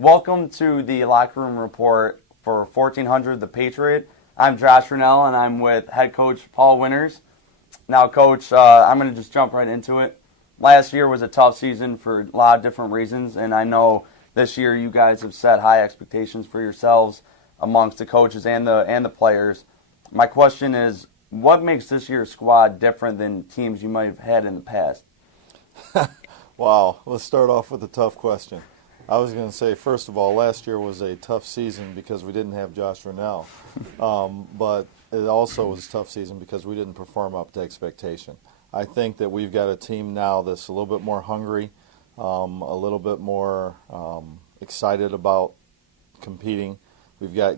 Welcome to the Locker Room Report for 1400 The Patriot. I'm Josh Renel, and I'm with head coach Paul Winters. Now, Coach, I'm going to just jump right into it. Last year was a tough season for a lot of different reasons, and I know this year you guys have set high expectations for yourselves amongst the coaches and the players. My question is, what makes this year's squad different than teams you might have had in the past? Wow, let's start off with a tough question. I was going to say, first of all, last year was a tough season because we didn't have Josh Renel. But it also was a tough season because we didn't perform up to expectation. I think that we've got a team now that's a little bit more hungry, a little bit more excited about competing. We've got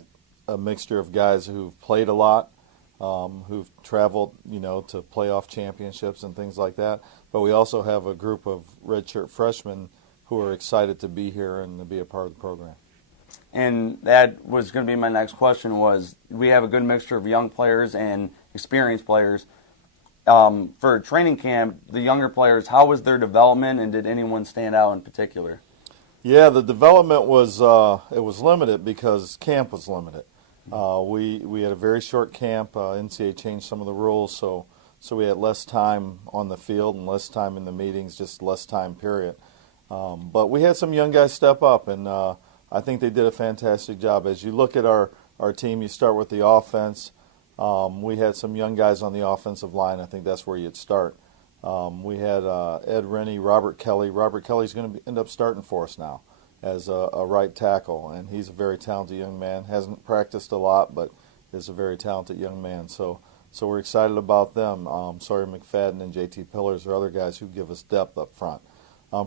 a mixture of guys who've played a lot, who've traveled, to playoff championships and things like that. But we also have a group of redshirt freshmen who are excited to be here and to be a part of the program. And that was going to be my next question was, we have a good mixture of young players and experienced players. For training camp, the younger players, how was their development, and did anyone stand out in particular? Yeah, the development was it was limited because camp was limited. We had a very short camp. NCAA changed some of the rules, so we had less time on the field and less time in the meetings, just less time, period. But we had some young guys step up, and I think they did a fantastic job. As you look at our team, you start with the offense. We had some young guys on the offensive line. I think that's where you'd start. We had Ed Rennie, Robert Kelly. Robert Kelly's going to end up starting for us now as a right tackle, and he's a very talented young man. Hasn't practiced a lot, but is a very talented young man. So we're excited about them. Sawyer McFadden and J.T. Pillars are other guys who give us depth up front.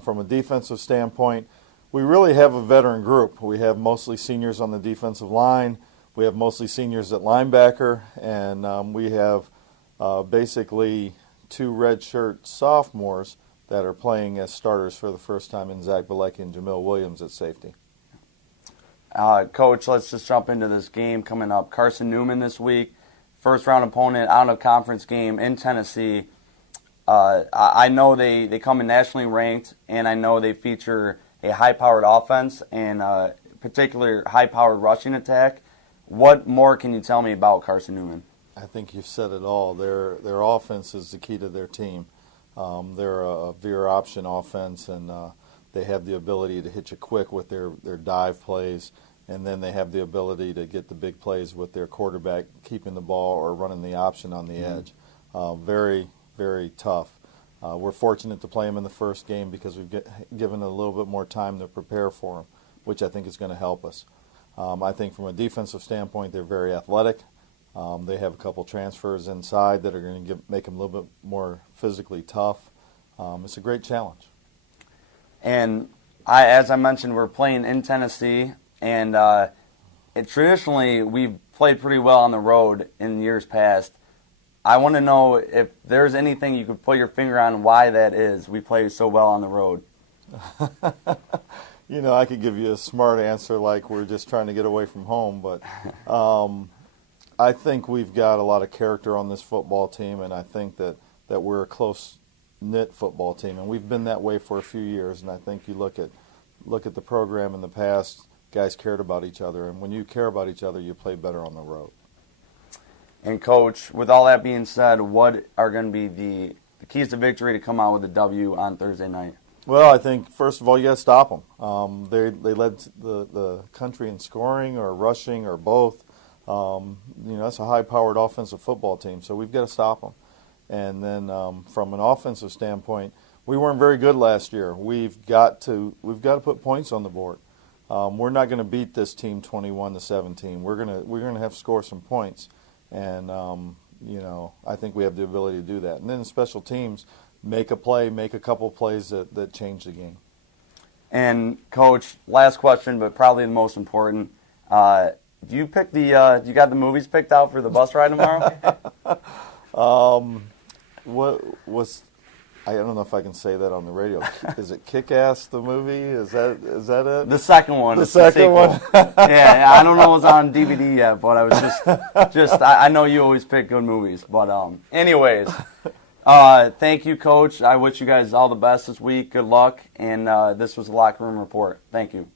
From a defensive standpoint, we really have a veteran group. We have mostly seniors on the defensive line. We have mostly seniors at linebacker, and we have basically two redshirt sophomores that are playing as starters for the first time in Zach Bilecki and Jamil Williams at safety. Coach, let's just jump into this game coming up. Carson Newman this week, first-round opponent, out-of-conference game in Tennessee. I know they come in nationally ranked, and I know they feature a high-powered offense and particular high-powered rushing attack. What more can you tell me about Carson Newman? I think you've said it all. Their offense is the key to their team. They're a veer option offense, and they have the ability to hit you quick with their dive plays, and then they have the ability to get the big plays with their quarterback keeping the ball or running the option on the edge. Very, very tough. We're fortunate to play them in the first game because we've given a little bit more time to prepare for them, which I think is going to help us. I think from a defensive standpoint, they're very athletic. They have a couple transfers inside that are going to make them a little bit more physically tough. It's a great challenge. And as I mentioned, we're playing in Tennessee, and traditionally we've played pretty well on the road in years past. I want to know if there's anything you could put your finger on why that is. We play so well on the road. I could give you a smart answer like we're just trying to get away from home, but I think we've got a lot of character on this football team, and I think that we're a close-knit football team, and we've been that way for a few years. And I think you look at the program in the past, guys cared about each other, and when you care about each other, you play better on the road. And, Coach, with all that being said, what are going to be the keys to victory to come out with a W on Thursday night? Well, I think, first of all, you got to stop them. They led the country in scoring or rushing or both. That's a high-powered offensive football team, so we've got to stop them. And then from an offensive standpoint, we weren't very good last year. We've got to put points on the board. We're not going to beat this team 21-17. We're going to have to score some points. And, I think we have the ability to do that. And then special teams, make a play, make a couple plays that change the game. And, Coach, last question, but probably the most important. Do you got the movies picked out for the bus ride tomorrow? I don't know if I can say that on the radio. Is it Kick-Ass, the movie? Is that it? The second one. The second one? Yeah, I don't know what's on DVD yet, but I was I know you always pick good movies. But anyways, thank you, Coach. I wish you guys all the best this week. Good luck. And this was the Locker Room Report. Thank you.